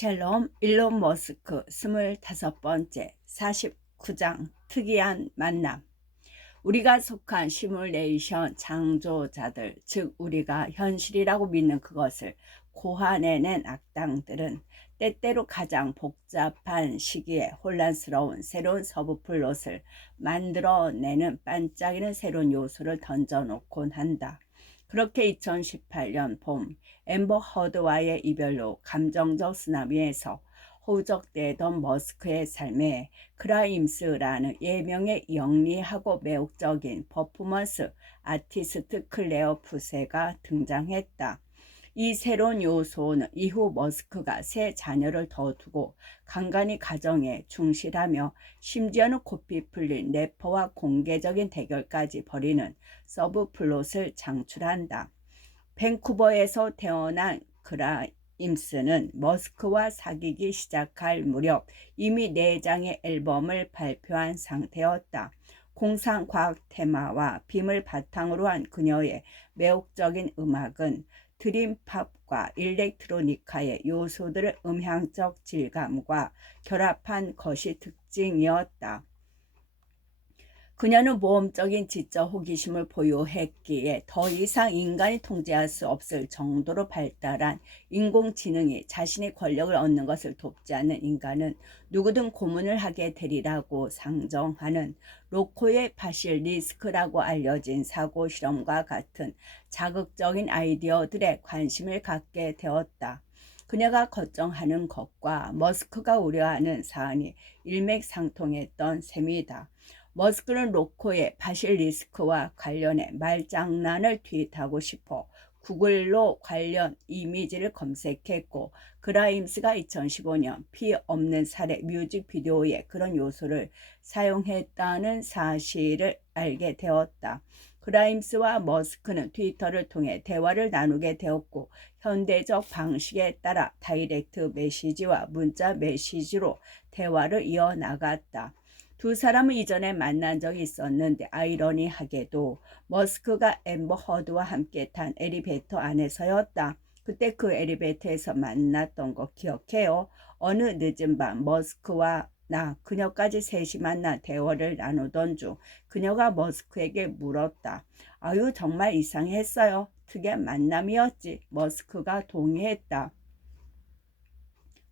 샬롬 일론 머스크 25번째 49장 특이한 만남. 우리가 속한 시뮬레이션 창조자들, 즉 우리가 현실이라고 믿는 그것을 고안해낸 악당들은 때때로 가장 복잡한 시기에 혼란스러운 새로운 서부 플롯을 만들어내는 반짝이는 새로운 요소를 던져놓곤 한다. 그렇게 2018년 봄 앰버 허드와의 이별로 감정적 쓰나미에서 호적되던 머스크의 삶에 그라임스라는 예명의 영리하고 매혹적인 퍼포먼스 아티스트 클레어 푸세가 등장했다. 이 새로운 요소는 이후 머스크가 새 자녀를 더 두고 간간히 가정에 충실하며 심지어는 고삐 풀린 래퍼와 공개적인 대결까지 벌이는 서브 플롯을 창출한다. 밴쿠버에서 태어난 그라임스는 머스크와 사귀기 시작할 무렵 이미 4장의 앨범을 발표한 상태였다. 공상과학 테마와 빔을 바탕으로 한 그녀의 매혹적인 음악은 드림팝과 일렉트로니카의 요소들을 음향적 질감과 결합한 것이 특징이었다. 그녀는 모험적인 지적 호기심을 보유했기에 더 이상 인간이 통제할 수 없을 정도로 발달한 인공지능이 자신의 권력을 얻는 것을 돕지 않는 인간은 누구든 고문을 하게 되리라고 상정하는 로코의 바실리스크라고 알려진 사고 실험과 같은 자극적인 아이디어들에 관심을 갖게 되었다. 그녀가 걱정하는 것과 머스크가 우려하는 사안이 일맥상통했던 셈이다. 머스크는 로코의 바실리스크와 관련해 말장난을 트윗하고 싶어 구글로 관련 이미지를 검색했고, 그라임스가 2015년 피 없는 살해 뮤직비디오에 그런 요소를 사용했다는 사실을 알게 되었다. 그라임스와 머스크는 트위터를 통해 대화를 나누게 되었고, 현대적 방식에 따라 다이렉트 메시지와 문자 메시지로 대화를 이어나갔다. 두 사람은 이전에 만난 적이 있었는데 아이러니하게도 머스크가 앰버 허드와 함께 탄 엘리베이터 안에서였다. 그때 그 엘리베이터에서 만났던 거 기억해요? 어느 늦은 밤 머스크와 그녀까지 셋이 만나 대화를 나누던 중 그녀가 머스크에게 물었다. 아유, 정말 이상했어요. 특이한 만남이었지. 머스크가 동의했다.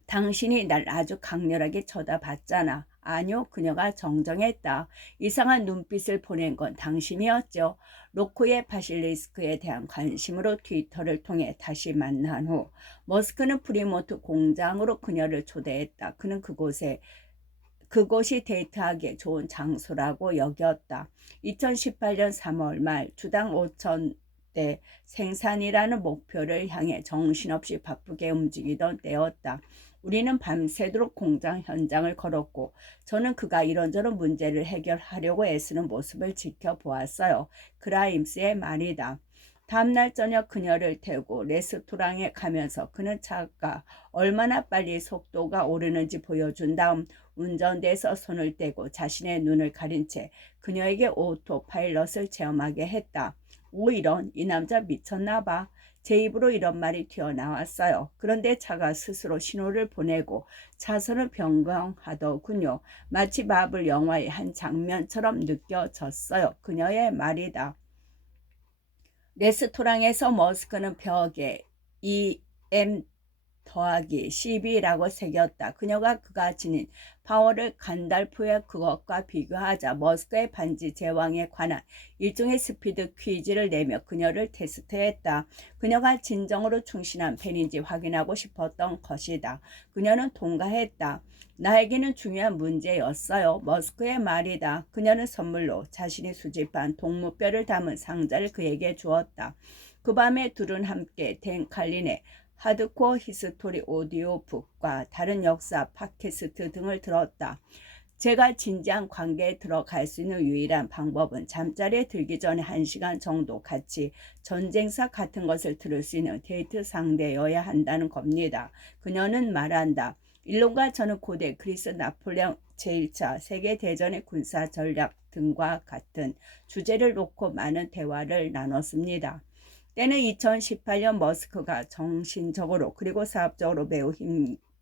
당신이 날 아주 강렬하게 쳐다봤잖아. 아니요, 그녀가 정정했다. 이상한 눈빛을 보낸 건 당신이었죠. 로코의 바실리스크에 대한 관심으로 트위터를 통해 다시 만난 후 머스크는 프리모트 공장으로 그녀를 초대했다. 그는 그곳이 데이트하기에 좋은 장소라고 여겼다. 2018년 3월 말 주당 5,000대 생산이라는 목표를 향해 정신없이 바쁘게 움직이던 때였다. 우리는 밤새도록 공장 현장을 걸었고 저는 그가 이런저런 문제를 해결하려고 애쓰는 모습을 지켜보았어요. 그라임스의 말이다. 다음날 저녁 그녀를 태우고 레스토랑에 가면서 그는 차가 얼마나 빨리 속도가 오르는지 보여준 다음 운전대에서 손을 떼고 자신의 눈을 가린 채 그녀에게 오토파일럿을 체험하게 했다. 오, 이런, 이 남자 미쳤나 봐. 제 입으로 이런 말이 튀어나왔어요. 그런데 차가 스스로 신호를 보내고 차선을 변경하더군요. 마치 마블 영화의 한 장면처럼 느껴졌어요. 그녀의 말이다. 레스토랑에서 머스크는 벽에 EM 더하기 12라고 새겼다. 그가 지닌 파워를 간달프의 그것과 비교하자 머스크의 반지 제왕에 관한 일종의 스피드 퀴즈를 내며 그녀를 테스트했다. 그녀가 진정으로 충실한 팬인지 확인하고 싶었던 것이다. 그녀는 통과했다. 나에게는 중요한 문제였어요. 머스크의 말이다. 그녀는 선물로 자신이 수집한 동물뼈를 담은 상자를 그에게 주었다. 그 밤에 둘은 함께 댄 칼린의 하드코어 히스토리 오디오북과 다른 역사 팟캐스트 등을 들었다. 제가 진지한 관계에 들어갈 수 있는 유일한 방법은 잠자리에 들기 전에 1시간 정도 같이 전쟁사 같은 것을 들을 수 있는 데이트 상대여야 한다는 겁니다. 그녀는 말한다. 일론과 저는 고대 그리스 나폴레옹 제1차 세계대전의 군사 전략 등과 같은 주제를 놓고 많은 대화를 나눴습니다. 때는 2018년 머스크가 정신적으로 그리고 사업적으로 매우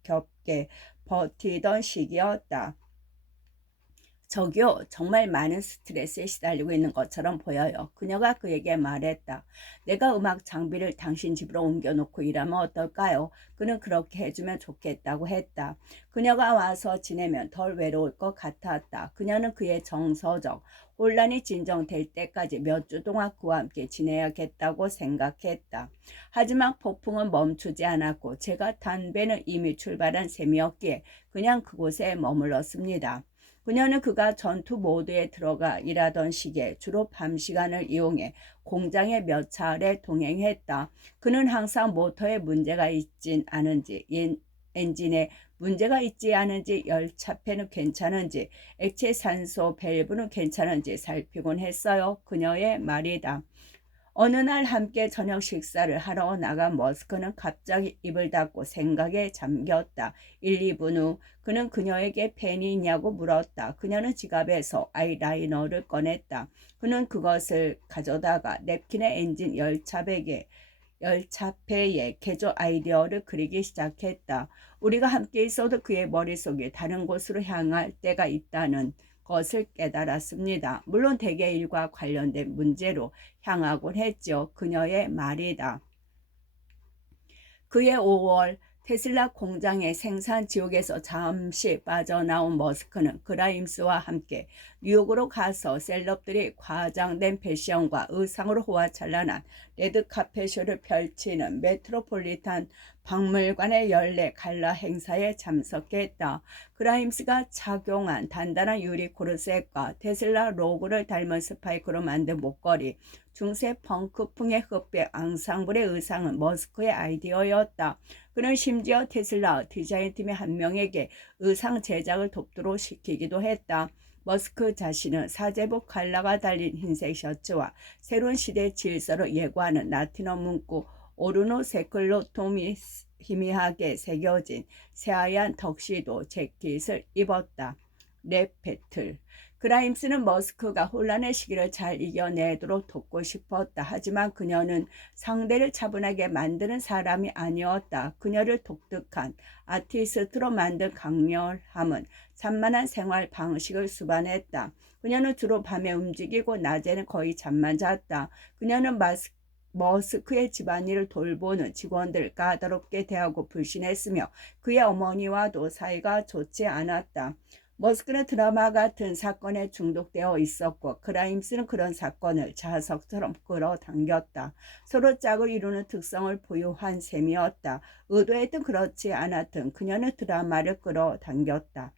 겹게 버티던 시기였다. 저기요, 정말 많은 스트레스에 시달리고 있는 것처럼 보여요. 그녀가 그에게 말했다. 내가 음악 장비를 당신 집으로 옮겨놓고 일하면 어떨까요? 그는 그렇게 해주면 좋겠다고 했다. 그녀가 와서 지내면 덜 외로울 것 같았다. 그녀는 그의 정서적 혼란이 진정될 때까지 몇 주 동안 그와 함께 지내야겠다고 생각했다. 하지만 폭풍은 멈추지 않았고 제가 탄 배는 이미 출발한 셈이었기에 그냥 그곳에 머물렀습니다. 그녀는 그가 전투 모드에 들어가 일하던 시기에 주로 밤 시간을 이용해 공장에 몇 차례 동행했다. 그는 항상 모터에 문제가 있진 않은지, 엔진에 문제가 있지 않은지, 열차폐는 괜찮은지, 액체 산소 밸브는 괜찮은지 살피곤 했어요. 그녀의 말이다. 어느 날 함께 저녁 식사를 하러 나간 머스크는 갑자기 입을 닫고 생각에 잠겼다. 1, 2분 후 그는 그녀에게 펜이 있냐고 물었다. 그녀는 지갑에서 아이라이너를 꺼냈다. 그는 그것을 가져다가 냅킨의 엔진 열차폐에 개조 아이디어를 그리기 시작했다. 우리가 함께 있어도 그의 머릿속이 다른 곳으로 향할 때가 있다는 것을 깨달았습니다. 물론 대개 일과 관련된 문제로 향하곤 했죠. 그녀의 말이다. 그해 5월 테슬라 공장의 생산 지옥에서 잠시 빠져나온 머스크는 그라임스와 함께 뉴욕으로 가서 셀럽들이 과장된 패션과 의상으로 호화찬란한 레드카펫쇼를 펼치는 메트로폴리탄 박물관의 연례 갈라 행사에 참석했다. 그라임스가 착용한 단단한 유리 코르셋과 테슬라 로고를 닮은 스파이크로 만든 목걸이, 중세 펑크풍의 흑백 앙상블의 의상은 머스크의 아이디어였다. 그는 심지어 테슬라 디자인팀의 한 명에게 의상 제작을 돕도록 시키기도 했다. 머스크 자신은 사제복 칼라가 달린 흰색 셔츠와 새로운 시대 질서를 예고하는 라틴어 문구 오르노 세클로톰이 희미하게 새겨진 새하얀 턱시도 재킷을 입었다. 랩 배틀. 그라임스는 머스크가 혼란의 시기를 잘 이겨내도록 돕고 싶었다. 하지만 그녀는 상대를 차분하게 만드는 사람이 아니었다. 그녀를 독특한 아티스트로 만든 강렬함은 산만한 생활 방식을 수반했다. 그녀는 주로 밤에 움직이고 낮에는 거의 잠만 잤다. 그녀는 머스크의 집안일을 돌보는 직원들 까다롭게 대하고 불신했으며 그의 어머니와도 사이가 좋지 않았다. 머스크는 드라마 같은 사건에 중독되어 있었고 그라임스는 그런 사건을 자석처럼 끌어당겼다. 서로 짝을 이루는 특성을 보유한 셈이었다. 의도했든 그렇지 않았든 그녀는 드라마를 끌어당겼다.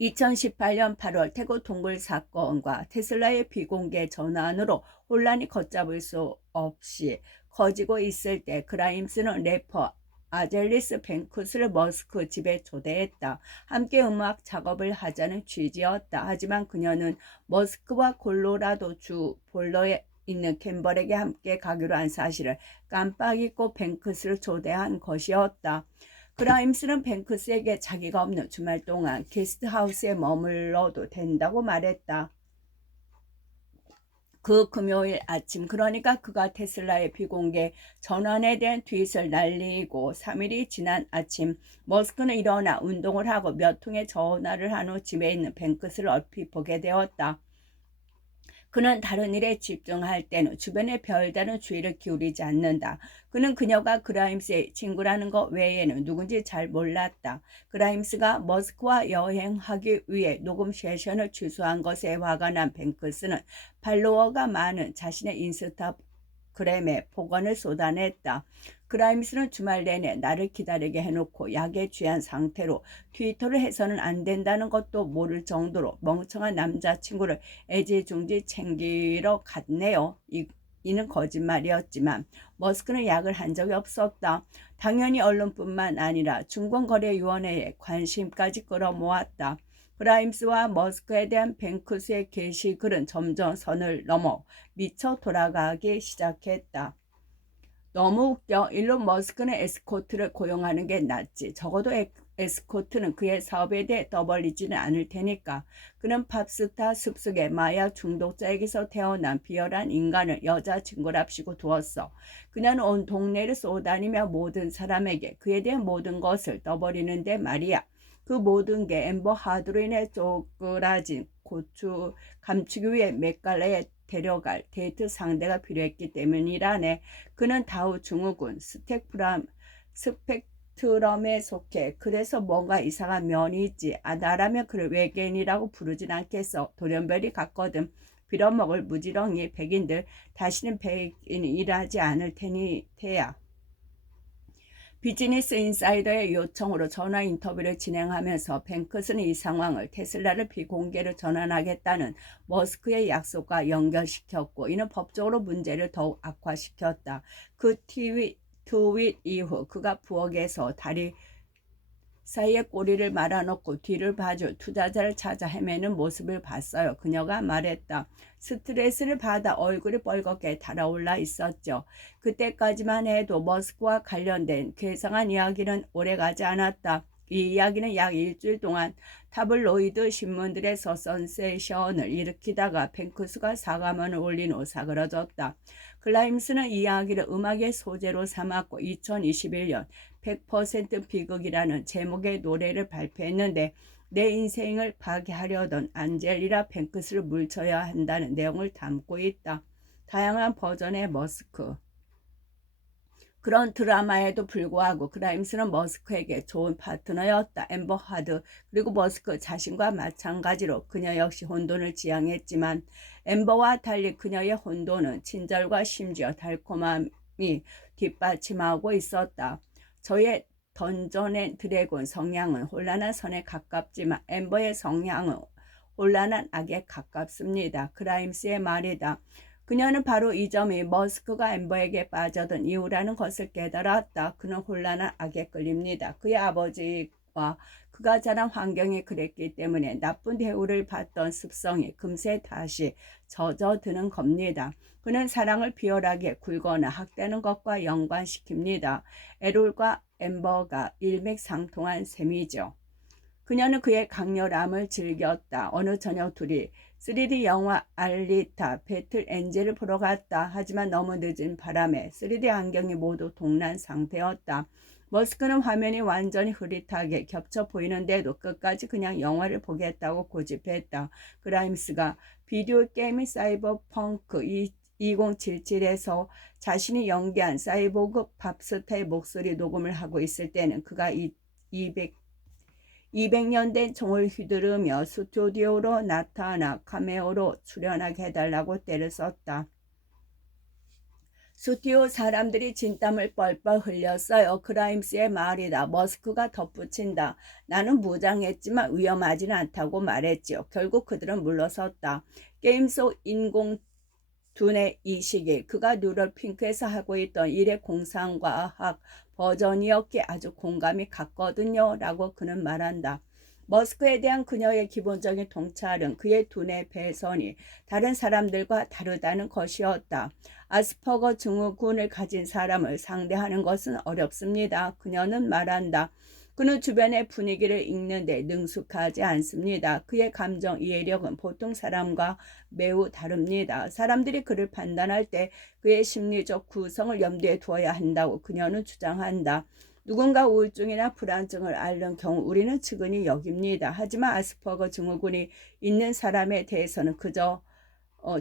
2018년 8월 태국 동굴 사건과 테슬라의 비공개 전환으로 혼란이 걷잡을 수 없이 커지고 있을 때 그라임스는 래퍼 아젤리스 뱅크스를 머스크 집에 초대했다. 함께 음악 작업을 하자는 취지였다. 하지만 그녀는 머스크와 콜로라도 주 볼러에 있는 캠벌에게 함께 가기로 한 사실을 깜빡 잊고 뱅크스를 초대한 것이었다. 그라임스는 뱅크스에게 자기가 없는 주말 동안 게스트하우스에 머물러도 된다고 말했다. 그 금요일 아침, 그러니까 그가 테슬라의 비공개 전환에 대한 트윗을 날리고 3일이 지난 아침 머스크는 일어나 운동을 하고 몇 통의 전화를 한 후 집에 있는 뱅크스를 얼핏 보게 되었다. 그는 다른 일에 집중할 때는 주변에 별다른 주의를 기울이지 않는다. 그는 그녀가 그라임스의 친구라는 것 외에는 누군지 잘 몰랐다. 그라임스가 머스크와 여행하기 위해 녹음 세션을 취소한 것에 화가 난 뱅크스는 팔로워가 많은 자신의 인스타그램에 폭언을 쏟아냈다. 그라임스는 주말 내내 나를 기다리게 해놓고 약에 취한 상태로 트위터를 해서는 안 된다는 것도 모를 정도로 멍청한 남자친구를 애지중지 챙기러 갔네요. 이는 거짓말이었지만 머스크는 약을 한 적이 없었다. 당연히 언론뿐만 아니라 증권거래위원회에 관심까지 끌어모았다. 그라임스와 머스크에 대한 뱅크스의 게시글은 점점 선을 넘어 미쳐 돌아가기 시작했다. 너무 웃겨. 일론 머스크는 에스코트를 고용하는 게 낫지. 적어도 에스코트는 그의 사업에 대해 떠벌리지는 않을 테니까. 그는 팝스타 숲속의 마약 중독자에게서 태어난 비열한 인간을 여자친구랍시고 두었어. 그녀는 온 동네를 쏘다니며 모든 사람에게 그에 대한 모든 것을 떠벌리는데 말이야. 그 모든 게 엠버 하드로 인해 쪼그라진 감추기 위해 맥갈라에 데려갈 데이트 상대가 필요했기 때문이라네. 그는 다우 증후군 스펙트럼에 속해. 그래서 뭔가 이상한 면이 있지. 나라면 그를 외계인이라고 부르진 않겠어. 돌연변이 같거든. 빌어먹을 무지렁이 백인들 다시는 백인이 일하지 않을 테야. 비즈니스 인사이더의 요청으로 전화 인터뷰를 진행하면서 뱅크스는 이 상황을 테슬라를 비공개로 전환하겠다는 머스크의 약속과 연결시켰고, 이는 법적으로 문제를 더욱 악화시켰다. 그 트윗 이후 그가 부엌에서 다리 사이에 꼬리를 말아놓고 뒤를 봐줄 투자자를 찾아 헤매는 모습을 봤어요. 그녀가 말했다. 스트레스를 받아 얼굴이 뻘겋게 달아올라 있었죠. 그때까지만 해도 머스크와 관련된 괴상한 이야기는 오래가지 않았다. 이 이야기는 약 일주일 동안 타블로이드 신문들에서 센세이션을 일으키다가 뱅크스가 사과문을 올린 후 사그러졌다. 글라임스는 이 이야기를 음악의 소재로 삼았고 2021년 100% 비극이라는 제목의 노래를 발표했는데, 내 인생을 파괴하려던 안젤리나 뱅크스를 물쳐야 한다는 내용을 담고 있다. 다양한 버전의 머스크. 그런 드라마에도 불구하고 그라임스는 머스크에게 좋은 파트너였다. 엠버 하드 그리고 머스크 자신과 마찬가지로 그녀 역시 혼돈을 지향했지만, 엠버와 달리 그녀의 혼돈은 친절과 심지어 달콤함이 뒷받침하고 있었다. 저의 던전 앤 드래곤 성향은 혼란한 선에 가깝지만 엠버의 성향은 혼란한 악에 가깝습니다. 그라임스의 말이다. 그녀는 바로 이 점이 머스크가 엠버에게 빠져든 이유라는 것을 깨달았다. 그는 혼란한 악에 끌립니다. 그의 아버지와 그가 자란 환경이 그랬기 때문에 나쁜 대우를 받던 습성이 금세 다시 젖어드는 겁니다. 그는 사랑을 비열하게 굴거나 학대하는 것과 연관시킵니다. 에롤과 엠버가 일맥상통한 셈이죠. 그녀는 그의 강렬함을 즐겼다. 어느 저녁 둘이 3D 영화 알리타 배틀 엔젤을 보러 갔다. 하지만 너무 늦은 바람에 3D 안경이 모두 동난 상태였다. 머스크는 화면이 완전히 흐릿하게 겹쳐 보이는데도 끝까지 그냥 영화를 보겠다고 고집했다. 그라임스가 비디오 게임 사이버펑크 2077에서 자신이 연기한 사이보그 팝스타의 목소리 녹음을 하고 있을 때는 그가 200년 된 총을 휘두르며 스튜디오로 나타나 카메오로 출연하게 해달라고 떼를 썼다. 스튜디오 사람들이 진땀을 뻘뻘 흘렸어요. 그라임스의 말이다. 머스크가 덧붙인다. 나는 무장했지만 위험하지는 않다고 말했지요. 결국 그들은 물러섰다. 게임 속 인공 두뇌 이식이 그가 뉴럴핑크에서 하고 있던 일의 공상과학 버전이었기에 아주 공감이 갔거든요. 라고 그는 말한다. 머스크에 대한 그녀의 기본적인 통찰은 그의 두뇌 배선이 다른 사람들과 다르다는 것이었다. 아스퍼거 증후군을 가진 사람을 상대하는 것은 어렵습니다. 그녀는 말한다. 그는 주변의 분위기를 읽는데 능숙하지 않습니다. 그의 감정 이해력은 보통 사람과 매우 다릅니다. 사람들이 그를 판단할 때 그의 심리적 구성을 염두에 두어야 한다고 그녀는 주장한다. 누군가 우울증이나 불안증을 앓는 경우 우리는 측은히 여깁니다. 하지만 아스퍼거 증후군이 있는 사람에 대해서는 그저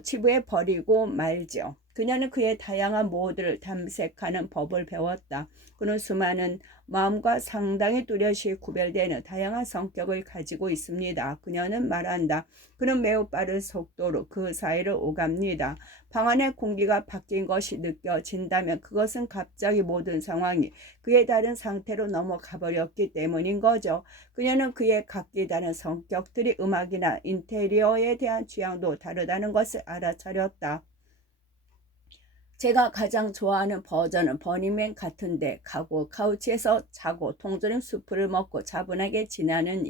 치부해 버리고 말죠. 그녀는 그의 다양한 모드를 탐색하는 법을 배웠다. 그는 수많은 마음과 상당히 뚜렷이 구별되는 다양한 성격을 가지고 있습니다. 그녀는 말한다. 그는 매우 빠른 속도로 그 사이를 오갑니다. 방 안의 공기가 바뀐 것이 느껴진다면 그것은 갑자기 모든 상황이 그의 다른 상태로 넘어가 버렸기 때문인 거죠. 그녀는 그의 각기 다른 성격들이 음악이나 인테리어에 대한 취향도 다르다는 것을 알아차렸다. 제가 가장 좋아하는 버전은 버닝맨 같은데 가고 카우치에서 자고 통조림 수프를 먹고 차분하게 지나는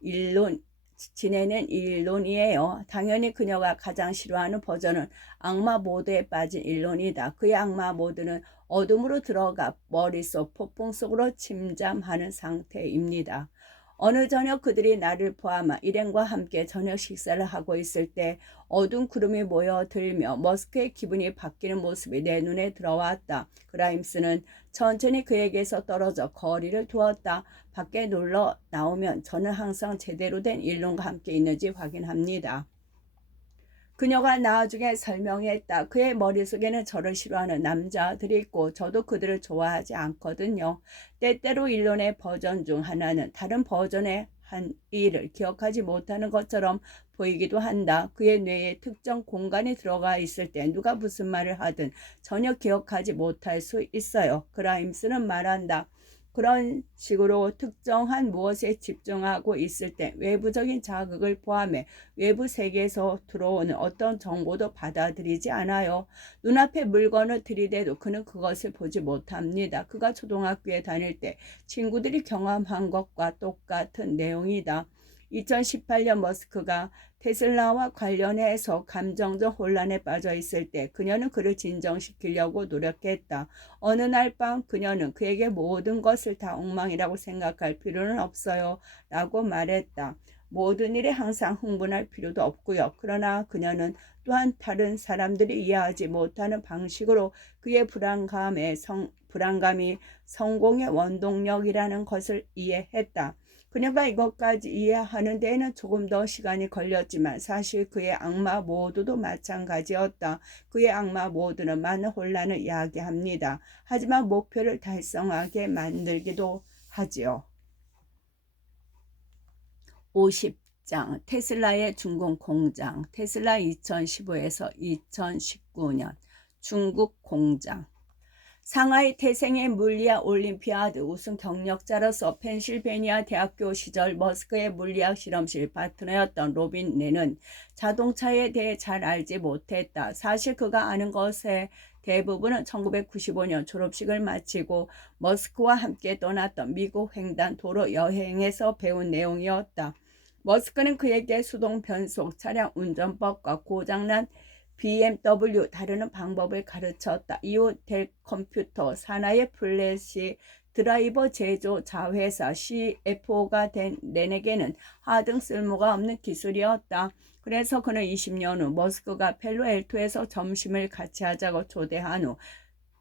일론 지내는 일론이에요. 당연히 그녀가 가장 싫어하는 버전은 악마 모드에 빠진 일론이다. 그의 악마 모드는 어둠으로 들어가 머릿속 폭풍 속으로 침잠하는 상태입니다. 어느 저녁 그들이 나를 포함한 일행과 함께 저녁 식사를 하고 있을 때 어두운 구름이 모여들며 머스크의 기분이 바뀌는 모습이 내 눈에 들어왔다. 그라임스는 천천히 그에게서 떨어져 거리를 두었다. 밖에 놀러 나오면 저는 항상 제대로 된 일론과 함께 있는지 확인합니다. 그녀가 나중에 설명했다. 그의 머릿속에는 저를 싫어하는 남자들이 있고 저도 그들을 좋아하지 않거든요. 때때로 일론의 버전 중 하나는 다른 버전의 한 일을 기억하지 못하는 것처럼 보이기도 한다. 그의 뇌에 특정 공간이 들어가 있을 때 누가 무슨 말을 하든 전혀 기억하지 못할 수 있어요. 그라임스는 말한다. 그런 식으로 특정한 무엇에 집중하고 있을 때 외부적인 자극을 포함해 외부 세계에서 들어오는 어떤 정보도 받아들이지 않아요. 눈앞에 물건을 들이대도 그는 그것을 보지 못합니다. 그가 초등학교에 다닐 때 친구들이 경험한 것과 똑같은 내용이다. 2018년 머스크가 테슬라와 관련해서 감정적 혼란에 빠져 있을 때 그녀는 그를 진정시키려고 노력했다. 어느 날 밤 그녀는 그에게 모든 것을 다 엉망이라고 생각할 필요는 없어요 라고 말했다. 모든 일에 항상 흥분할 필요도 없고요. 그러나 그녀는 또한 다른 사람들이 이해하지 못하는 방식으로 그의 불안감이 성공의 원동력이라는 것을 이해했다. 그녀가 이것까지 이해하는 데에는 조금 더 시간이 걸렸지만 사실 그의 악마 모두도 마찬가지였다. 그의 악마 모두는 많은 혼란을 이야기합니다. 하지만 목표를 달성하게 만들기도 하지요. 50장 테슬라의 중국 공장. 테슬라 2015에서 2019년 중국 공장. 상하이 태생의 물리학 올림피아드 우승 경력자로서 펜실베니아 대학교 시절 머스크의 물리학 실험실 파트너였던 로빈 레는 자동차에 대해 잘 알지 못했다. 사실 그가 아는 것의 대부분은 1995년 졸업식을 마치고 머스크와 함께 떠났던 미국 횡단 도로 여행에서 배운 내용이었다. 머스크는 그에게 수동 변속 차량 운전법과 고장난 BMW 다루는 방법을 가르쳤다. 이후 델 컴퓨터 산하의 플래시 드라이버 제조 자회사 CFO가 된 렌에게는 하등 쓸모가 없는 기술이었다. 그래서 그는 20년 후 머스크가 펠로엘토에서 점심을 같이 하자고 초대한 후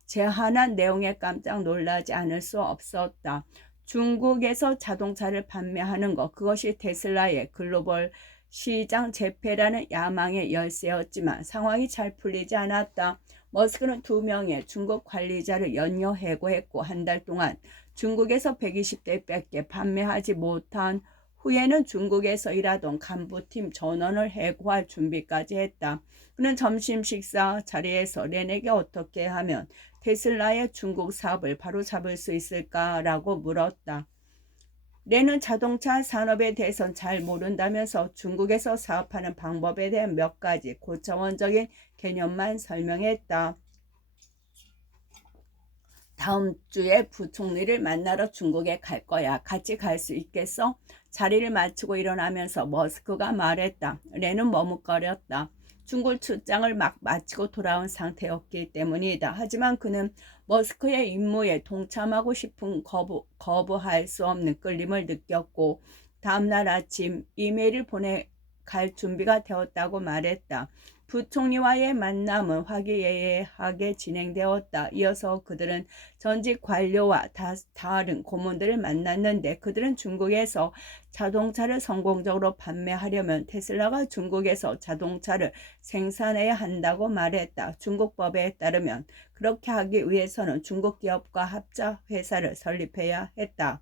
제안한 내용에 깜짝 놀라지 않을 수 없었다. 중국에서 자동차를 판매하는 것, 그것이 테슬라의 글로벌 시장 재패라는 야망의 열쇠였지만 상황이 잘 풀리지 않았다. 머스크는 2명의 중국 관리자를 연이어 해고했고 한 달 동안 중국에서 120대밖에 판매하지 못한 후에는 중국에서 일하던 간부팀 전원을 해고할 준비까지 했다. 그는 점심 식사 자리에서 렌에게 어떻게 하면 테슬라의 중국 사업을 바로잡을 수 있을까라고 물었다. 렌은 자동차 산업에 대해선 잘 모른다면서 중국에서 사업하는 방법에 대한 몇 가지 고차원적인 개념만 설명했다. 다음 주에 부총리를 만나러 중국에 갈 거야. 같이 갈 수 있겠어? 자리를 마치고 일어나면서 머스크가 말했다. 렌은 머뭇거렸다. 중국 출장을 막 마치고 돌아온 상태였기 때문이다. 하지만 그는 머스크의 임무에 동참하고 싶은 거부할 수 없는 끌림을 느꼈고 다음날 아침 이메일을 보내갈 준비가 되었다고 말했다. 부총리와의 만남은 화기애애하게 진행되었다. 이어서 그들은 전직 관료와 다른 고문들을 만났는데 그들은 중국에서 자동차를 성공적으로 판매하려면 테슬라가 중국에서 자동차를 생산해야 한다고 말했다. 중국 법에 따르면 그렇게 하기 위해서는 중국 기업과 합작 회사를 설립해야 했다.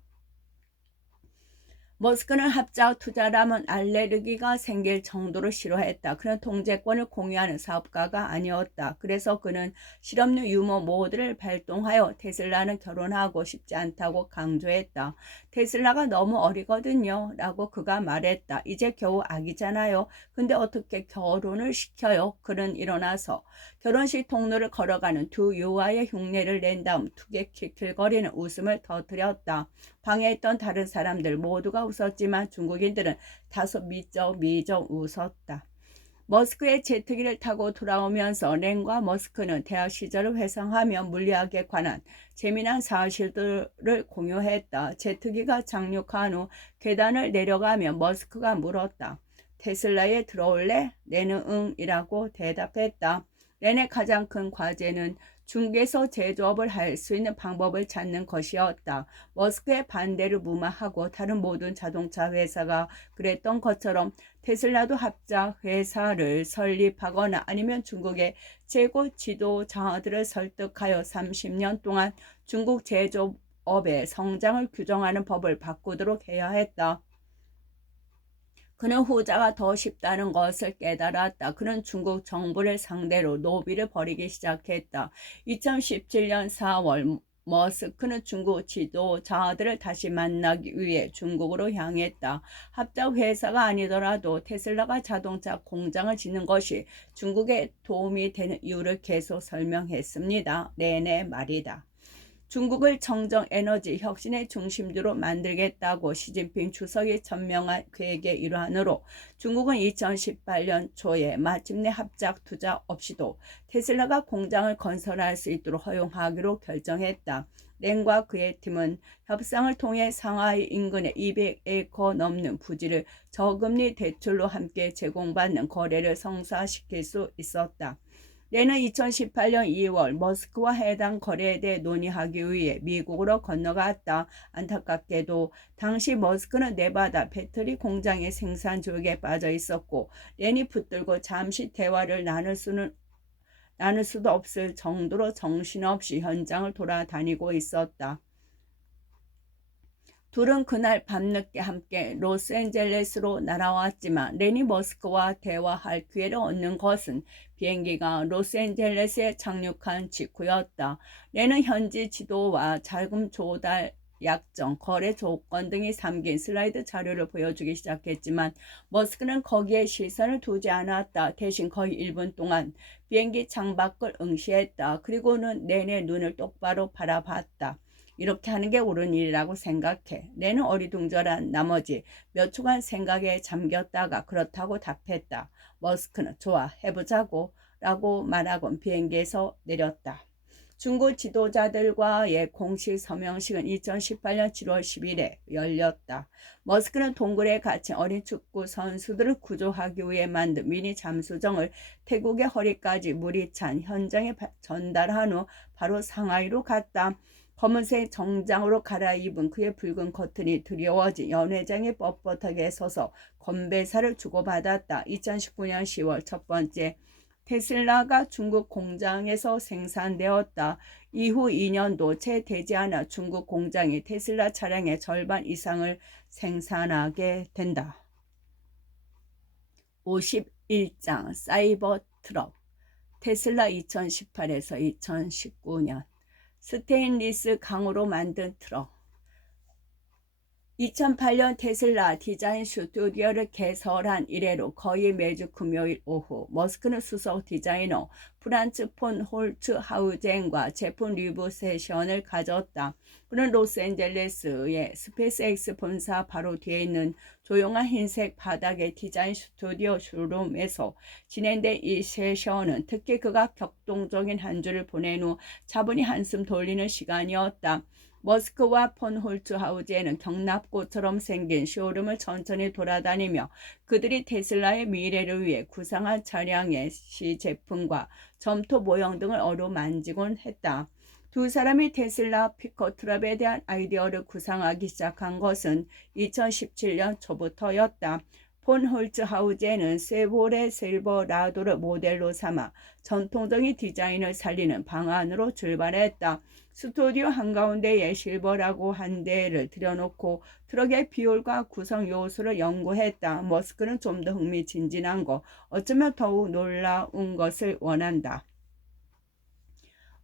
머스크는 합작 투자라면 알레르기가 생길 정도로 싫어했다. 그는 통제권을 공유하는 사업가가 아니었다. 그래서 그는 실업률 유머 모드를 발동하여 테슬라는 결혼하고 싶지 않다고 강조했다. 테슬라가 너무 어리거든요 라고 그가 말했다. 이제 겨우 아기잖아요. 근데 어떻게 결혼을 시켜요? 그는 일어나서 결혼식 통로를 걸어가는 두 유아의 흉내를 낸 다음 툭에 킬킬거리는 웃음을 터뜨렸다. 방해했던 다른 사람들 모두가 웃었지만 중국인들은 다소 미적 웃었다. 머스크의 제트기를 타고 돌아오면서 렌과 머스크는 대학 시절을 회상하며 물리학에 관한 재미난 사실들을 공유했다. 제트기가 착륙한 후 계단을 내려가며 머스크가 물었다. 테슬라에 들어올래? 렌은 응이라고 대답했다. 렌의 가장 큰 과제는 중개소 제조업을 할 수 있는 방법을 찾는 것이었다. 머스크의 반대를 무마하고 다른 모든 자동차 회사가 그랬던 것처럼 테슬라도 합작 회사를 설립하거나 아니면 중국의 최고 지도자들을 설득하여 30년 동안 중국 제조업의 성장을 규정하는 법을 바꾸도록 해야 했다. 그는 후자가 더 쉽다는 것을 깨달았다. 그는 중국 정부를 상대로 노비를 벌이기 시작했다. 2017년 4월 머스크는 중국 지도자들을 다시 만나기 위해 중국으로 향했다. 합작 회사가 아니더라도 테슬라가 자동차 공장을 짓는 것이 중국에 도움이 되는 이유를 계속 설명했습니다. 내내 말이다. 중국을 청정 에너지 혁신의 중심지로 만들겠다고 시진핑 주석이 천명한 계획의 일환으로 중국은 2018년 초에 마침내 합작 투자 없이도 테슬라가 공장을 건설할 수 있도록 허용하기로 결정했다. 렌과 그의 팀은 협상을 통해 상하이 인근의 200에이커 넘는 부지를 저금리 대출로 함께 제공받는 거래를 성사시킬 수 있었다. 렌은 2018년 2월 머스크와 해당 거래에 대해 논의하기 위해 미국으로 건너갔다. 안타깝게도 당시 머스크는 네바다 배터리 공장의 생산 조직에 빠져 있었고 렌이 붙들고 잠시 대화를 나눌 수도 없을 정도로 정신없이 현장을 돌아다니고 있었다. 둘은 그날 밤늦게 함께 로스앤젤레스로 날아왔지만 렌이 머스크와 대화할 기회를 얻는 것은 비행기가 로스앤젤레스에 착륙한 직후였다. 렌은 현지 지도와 자금 조달 약정, 거래 조건 등이 담긴 슬라이드 자료를 보여주기 시작했지만 머스크는 거기에 시선을 두지 않았다. 대신 거의 1분 동안 비행기 창밖을 응시했다. 그리고는 렌의 눈을 똑바로 바라봤다. 이렇게 하는 게 옳은 일이라고 생각해. 렌은 어리둥절한 나머지 몇 초간 생각에 잠겼다가 그렇다고 답했다. 머스크는 좋아, 해보자고 라고 말하곤 비행기에서 내렸다. 중국 지도자들과의 공식 서명식은 2018년 7월 10일에 열렸다. 머스크는 동굴에 갇힌 어린 축구 선수들을 구조하기 위해 만든 미니 잠수정을 태국의 허리까지 물이 찬 현장에 전달한 후 바로 상하이로 갔다. 검은색 정장으로 갈아입은 그의 붉은 커튼이 드리워진 연회장에 뻣뻣하게 서서 건배사를 주고받았다. 2019년 10월 첫 번째 테슬라가 중국 공장에서 생산되었다. 이후 2년도 채 되지 않아 중국 공장이 테슬라 차량의 절반 이상을 생산하게 된다. 51장 사이버 트럭 테슬라 2018에서 2019년 스테인리스 강으로 만든 트럭 2008년 테슬라 디자인 스튜디오를 개설한 이래로 거의 매주 금요일 오후 머스크는 수석 디자이너 프란츠 폰 홀츠하우젠과 제품 리뷰 세션을 가졌다. 그는 로스앤젤레스의 스페이스X 본사 바로 뒤에 있는 조용한 흰색 바닥의 디자인 스튜디오 슈룸에서 진행된 이 세션은 특히 그가 격동적인 한 주를 보낸 후 차분히 한숨 돌리는 시간이었다. 머스크와 폰 홀츠하우젠은 경납고처럼 생긴 쇼룸을 천천히 돌아다니며 그들이 테슬라의 미래를 위해 구상한 차량의 시제품과 점토 모형 등을 어루만지곤 했다. 두 사람이 테슬라 피커트럭에 대한 아이디어를 구상하기 시작한 것은 2017년 초부터였다. 폰 홀츠하우젠은 쉐보레 실버라도를 모델로 삼아 전통적인 디자인을 살리는 방안으로 출발했다. 스튜디오 한가운데에 실버라고 한 대를 들여놓고 트럭의 비율과 구성 요소를 연구했다. 머스크는 좀 더 흥미진진한 것, 어쩌면 더욱 놀라운 것을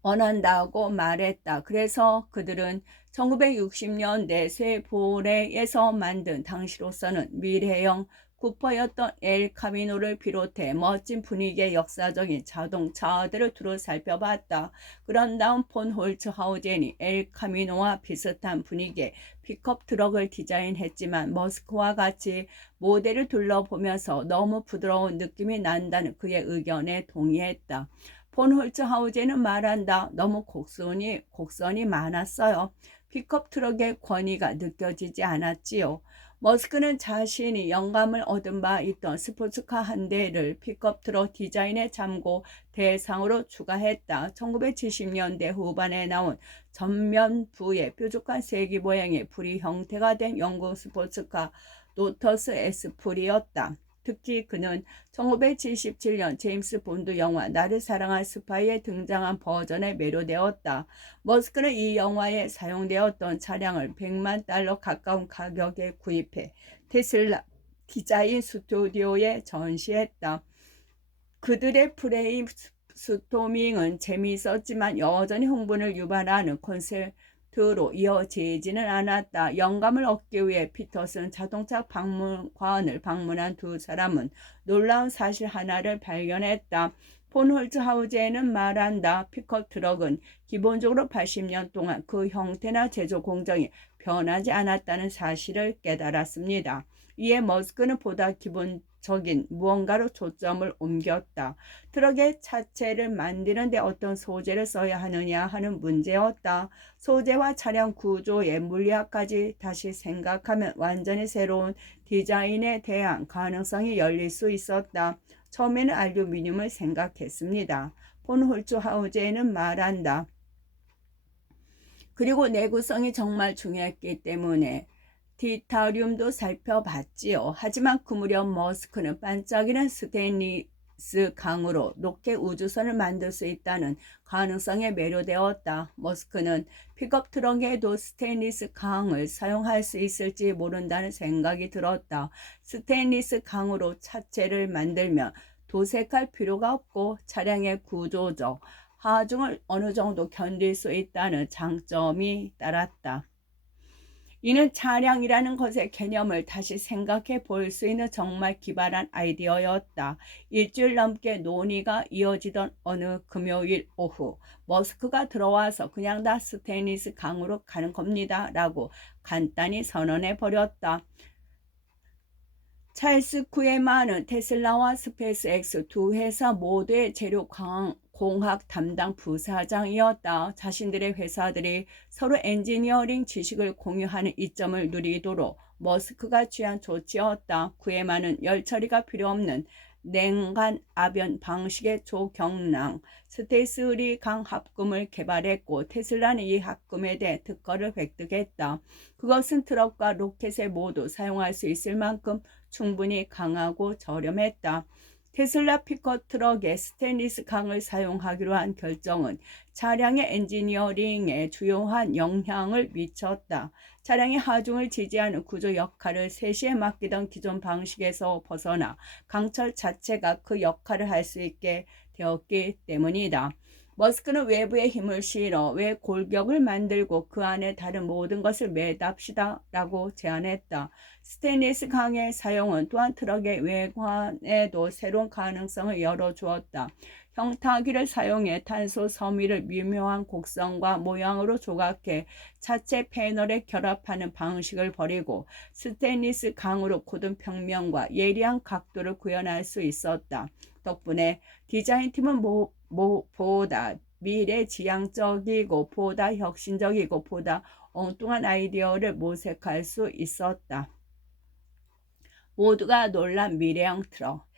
원한다고 말했다. 그래서 그들은 1960년대 쉐보레에서 만든 당시로서는 미래형 쿠퍼였던 엘 카미노를 비롯해 멋진 분위기의 역사적인 자동차들을 두루 살펴봤다. 그런 다음 폰 홀츠하우젠이 엘 카미노와 비슷한 분위기의 픽업 트럭을 디자인했지만 머스크와 같이 모델을 둘러보면서 너무 부드러운 느낌이 난다는 그의 의견에 동의했다. 폰 홀츠하우젠은 말한다. 너무 곡선이 많았어요. 픽업 트럭의 권위가 느껴지지 않았지요. 머스크는 자신이 영감을 얻은 바 있던 스포츠카 한 대를 픽업 트럭 디자인의 참고 대상으로 추가했다. 1970년대 후반에 나온 전면부의 뾰족한 세기 모양의 부리 형태가 된 영국 스포츠카 노터스 에스프리였다. 특히 그는 1977년 제임스 본드 영화 나를 사랑한 스파이에 등장한 버전에 매료되었다. 머스크는 이 영화에 사용되었던 차량을 100만 달러 가까운 가격에 구입해 테슬라 디자인 스튜디오에 전시했다. 그들의 프레임 스토밍은 재미있었지만 여전히 흥분을 유발하는 콘셉트로 이어지지는 않았다. 영감을 얻기 위해 피터슨 자동차 박물관을 방문한 두 사람은 놀라운 사실 하나를 발견했다. 폰 홀츠하우젠은 말한다. 픽업 트럭은 기본적으로 80년 동안 그 형태나 제조 공정이 변하지 않았다는 사실을 깨달았습니다. 이에 머스크는 보다 기본적인 무언가로 초점을 옮겼다. 트럭의 차체를 만드는 데 어떤 소재를 써야 하느냐 하는 문제였다. 소재와 차량 구조의 물리학까지 다시 생각하면 완전히 새로운 디자인에 대한 가능성이 열릴 수 있었다. 처음에는 알루미늄을 생각했습니다. 폰 홀츠하우젠은 말한다. 그리고 내구성이 정말 중요했기 때문에 티타늄도 살펴봤지요. 하지만 그 무렵 머스크는 반짝이는 스테인리스 강으로 로켓 우주선을 만들 수 있다는 가능성에 매료되었다. 머스크는 픽업 트럭에도 스테인리스 강을 사용할 수 있을지 모른다는 생각이 들었다. 스테인리스 강으로 차체를 만들면 도색할 필요가 없고 차량의 구조적 하중을 어느 정도 견딜 수 있다는 장점이 따랐다. 이는 차량이라는 것의 개념을 다시 생각해 볼 수 있는 정말 기발한 아이디어였다. 일주일 넘게 논의가 이어지던 어느 금요일 오후 머스크가 들어와서 그냥 다 스테인리스 강으로 가는 겁니다 라고 간단히 선언해 버렸다. 찰스 쿠에만은 테슬라와 스페이스X 두 회사 모두의 재료 공학 담당 부사장이었다. 자신들의 회사들이 서로 엔지니어링 지식을 공유하는 이점을 누리도록 머스크가 취한 조치였다. 쿠에만은 열 처리가 필요 없는 냉간 압연 방식의 조경랑 스테이스리 강 합금을 개발했고 테슬라는 이 합금에 대해 특허를 획득했다. 그것은 트럭과 로켓에 모두 사용할 수 있을 만큼 충분히 강하고 저렴했다. 테슬라 픽업 트럭에 스테인리스 강을 사용하기로 한 결정은 차량의 엔지니어링에 주요한 영향을 미쳤다. 차량의 하중을 지지하는 구조 역할을 세시에 맡기던 기존 방식에서 벗어나 강철 자체가 그 역할을 할 수 있게 되었기 때문이다. 머스크는 외부에 힘을 실어 왜 골격을 만들고 그 안에 다른 모든 것을 매답시다 라고 제안했다. 스테인리스 강의 사용은 또한 트럭의 외관에도 새로운 가능성을 열어주었다. 형타기를 사용해 탄소 섬유를 미묘한 곡선과 모양으로 조각해 차체 패널에 결합하는 방식을 버리고 스테인리스 강으로 굳은 평면과 예리한 각도를 구현할 수 있었다. 덕분에 디자인팀은 보다 미래지향적이고 보다 혁신적이고 보다 엉뚱한 아이디어를 모색할 수 있었다. 모두가 놀란 미래형 트럭.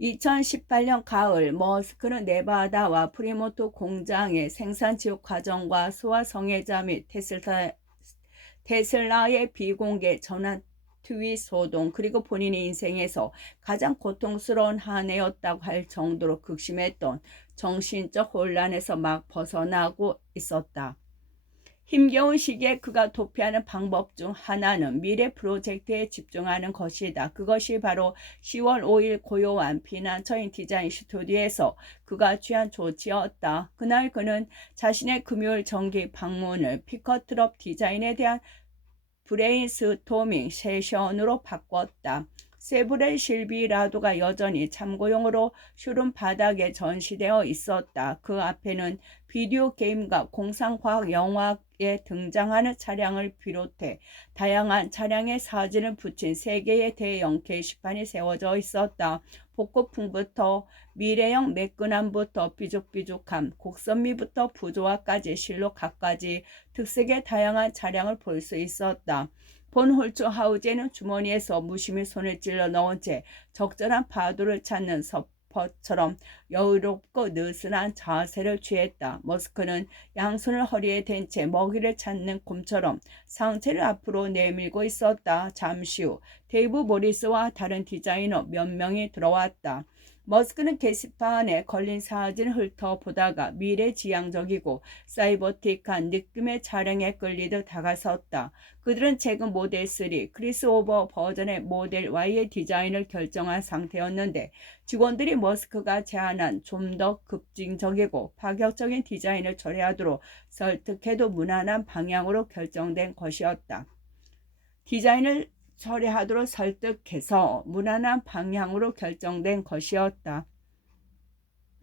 2018년 가을 머스크는 네바다와 프리모토 공장의 생산 지옥 과정과 소화 성애자 및 테슬라의 비공개 전환 트윗 소동 그리고 본인의 인생에서 가장 고통스러운 한 해였다고 할 정도로 극심했던 정신적 혼란에서 막 벗어나고 있었다. 힘겨운 시기에 그가 도피하는 방법 중 하나는 미래 프로젝트에 집중하는 것이다. 그것이 바로 10월 5일 고요한 피난처인 디자인 스튜디오에서 그가 취한 조치였다. 그날 그는 자신의 금요일 정기 방문을 픽업 트럭 디자인에 대한 브레인스토밍 세션으로 바꿨다. 세브레 실비라도가 여전히 참고용으로 쇼룸 바닥에 전시되어 있었다. 그 앞에는 비디오 게임과 공상과학 영화에 등장하는 차량을 비롯해 다양한 차량의 사진을 붙인 3개의 대형 게시판이 세워져 있었다. 복고풍부터 미래형 매끈함부터 삐죽삐죽함, 곡선미부터 부조화까지 실로 갖가지 특색의 다양한 차량을 볼 수 있었다. 본 홀츠 하우제는 주머니에서 무심히 손을 찔러 넣은 채 적절한 파도를 찾는 서퍼처럼 여유롭고 느슨한 자세를 취했다. 머스크는 양손을 허리에 댄 채 먹이를 찾는 곰처럼 상체를 앞으로 내밀고 있었다. 잠시 후 데이브 모리스와 다른 디자이너 몇 명이 들어왔다. 머스크는 게시판에 걸린 사진을 훑어보다가 미래지향적이고 사이버틱한 느낌의 차량에 끌리듯 다가섰다. 그들은 최근 모델 3 크리스오버 버전의 모델 Y의 디자인을 결정한 상태였는데 직원들이 머스크가 제안한 좀 더 급진적이고 파격적인 디자인을 처리하도록 설득해도 무난한 방향으로 결정된 것이었다. 디자인을 처리하도록 설득해서 무난한 방향으로 결정된 것이었다.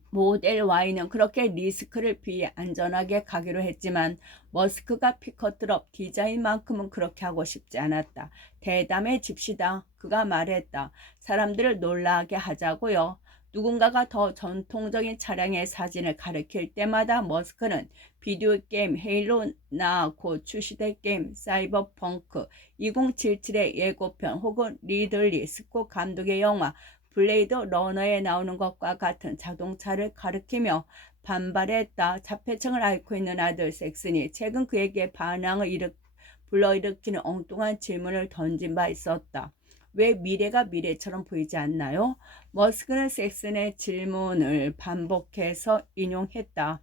모델 Y는 그렇게 리스크를 비안전하게 가기로 했지만 머스크가 피커트럭 디자인만큼은 그렇게 하고 싶지 않았다. 대담해집시다. 그가 말했다. 사람들을 놀라게 하자고요. 누군가가 더 전통적인 차량의 사진을 가리킬 때마다 머스크는 비디오 게임 헤일로나 곧 출시될 게임 사이버펑크 2077의 예고편 혹은 리들리 스콧 감독의 영화 블레이드 러너에 나오는 것과 같은 자동차를 가리키며 반발했다. 자폐증을 앓고 있는 아들 섹슨이 최근 그에게 반항을 불러일으키는 엉뚱한 질문을 던진 바 있었다. 왜 미래가 미래처럼 보이지 않나요? 머스크는 섹슨의 질문을 반복해서 인용했다.